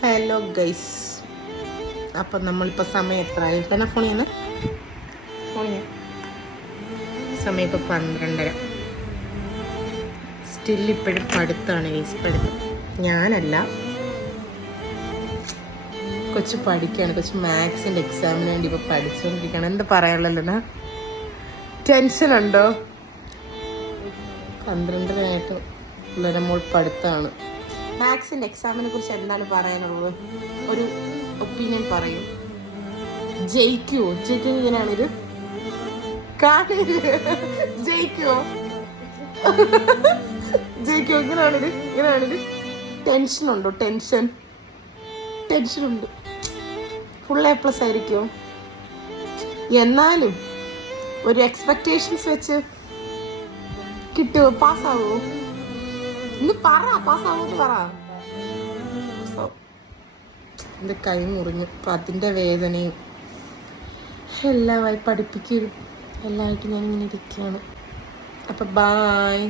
Hello guys, അപ്പം നമ്മളിപ്പോൾ സമയം എത്ര തന്നെ ഫോണിയാണ് സമയം ഇപ്പോൾ 12:30. സ്റ്റിൽ ഇപ്പോഴും പഠിത്തമാണ് ഗൈസ്. പഠിത്തം ഞാനല്ല, കൊച്ചു പഠിക്കുകയാണ്. കൊച്ചു മാത്സിൻ്റെ എക്സാമിന് വേണ്ടി ഇപ്പോൾ പഠിച്ചുകൊണ്ടിരിക്കുകയാണ്. എന്താ പറയാനുള്ളല്ലോ, ടെൻഷനുണ്ടോ? 12:30 പിള്ളേരെ മോൾ പഠിത്തമാണ്. മാത്സിൻ്റെ എക്സാമിനെ കുറിച്ച് എന്താണ് പറയാനുള്ളത്? ഒരു ഒപ്പീനിയൻ പറയൂ. ജയിക്കുവോ? ഇങ്ങനെയാണിത് ജയിക്കുവോ? ഇങ്ങനെയാണിത്. ടെൻഷനുണ്ടോ? ടെൻഷനുണ്ട്. ഫുൾ A+ ആയിരിക്കുമോ? എന്നാലും ഒരു എക്സ്പെക്ടേഷൻസ് വെച്ച് കിട്ടുമോ? പാസ്സാവോ? ഇന്ന് പറ, പാസ്സാവോന്ന് പറ. എൻ്റെ കൈ മുറിഞ്ഞു. അപ്പം അതിൻ്റെ വേദനയും എല്ലാമായി പഠിപ്പിക്കും എല്ലാമായിട്ട് ഞാനിങ്ങനെ ഇരിക്കുകയാണ്. അപ്പം ബായ്.